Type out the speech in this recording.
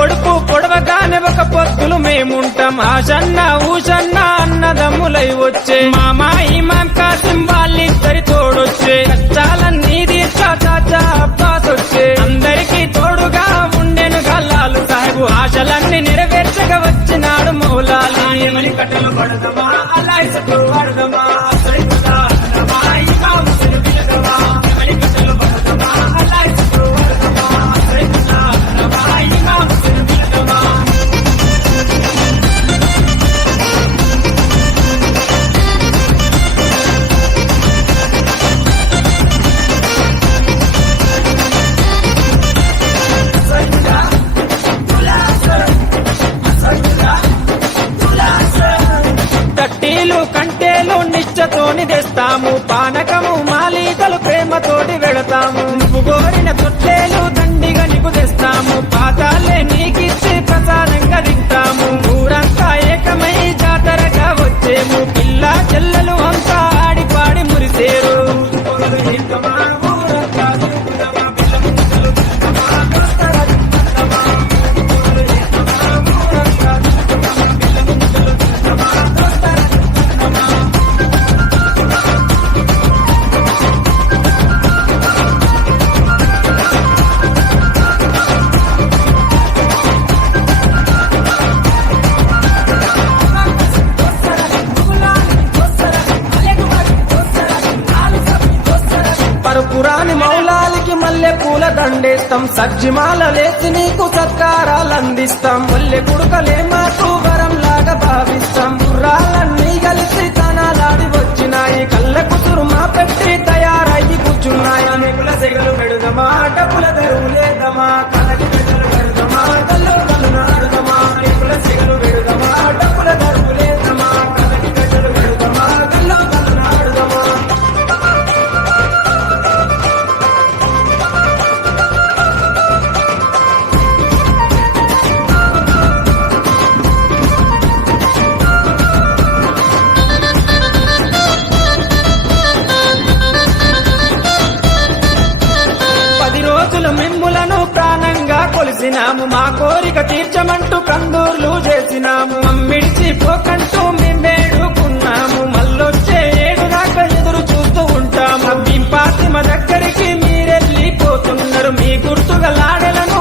పొడుపు పొడవగానే ఒక పొత్తులు మేముంటాం ఆశన్న ఊషన్న అన్నదమ్ములై వచ్చే మామా ఇమాం కాసిం వాళ్ళిద్దరి తోడొచ్చే కష్టాలన్నీ తీర్చా చాచా అబ్బాస్ వచ్చే అందరికీ తోడుగా ఉండెను గల్లాలు సాహెబు ఆశలన్నీ నెరవేర్చగా వచ్చినాడు మౌలాలి ఏమని కట్టలు పడదమా అలా ఇసకు పడదమా కంటేలు నిశ్చతోని తెస్తాము పానకము మాలీకలు ప్రేమతోటి వెడతాము నువ్వు కోరిన తొట్టేలు దండిగా నీకు తెస్తాము పాతాలే నీకిచ్చి ప్రసాదంగా తింటాము ఊరంతా ఏకమై జాతరగా వచ్చేము పిల్ల చెల్లెలు అంతా ఆడి పాడి మురిసేరు పురాని మౌలాలికి మల్లె పూల దండేస్తాం సజ్జిమాల లేచి నీకు సత్కారాలు అందిస్తాం మల్లె కుడుకలే మాకు వరం లాగా భావిస్తాం గుర్రాలన్నీ కలిసి తనాలాడి వచ్చినాయి కళ్ళ కుసురు మా పెట్టి తయారయ్యి కూర్చున్నాయి అనేకుల సెగలు పెడదమా డబ్బుల తెరువు లేదమా కలకి పెద్దలు పెడదమా కళ్ళు నాడుదమా అనేకుల సెగలు పెడదమా డబ్బుల తెరువు లేదమా కలకి పెద్దలు పెడదమా కళ్ళు నాడుదమా మిమ్ములను ప్రాణంగా కొలిసినాము మా కోరిక తీర్చమంటూ కందూర్లు చేసినాము మమ్మిడిచి పోకంటూ మేమేడుకున్నాము మళ్ళొచ్చే ఏడు దాకా ఎదురు చూస్తూ ఉంటాము భీంపాతిమ దగ్గరికి మీరెళ్ళిపోతున్నారు మీ గుర్తుగా లాడలను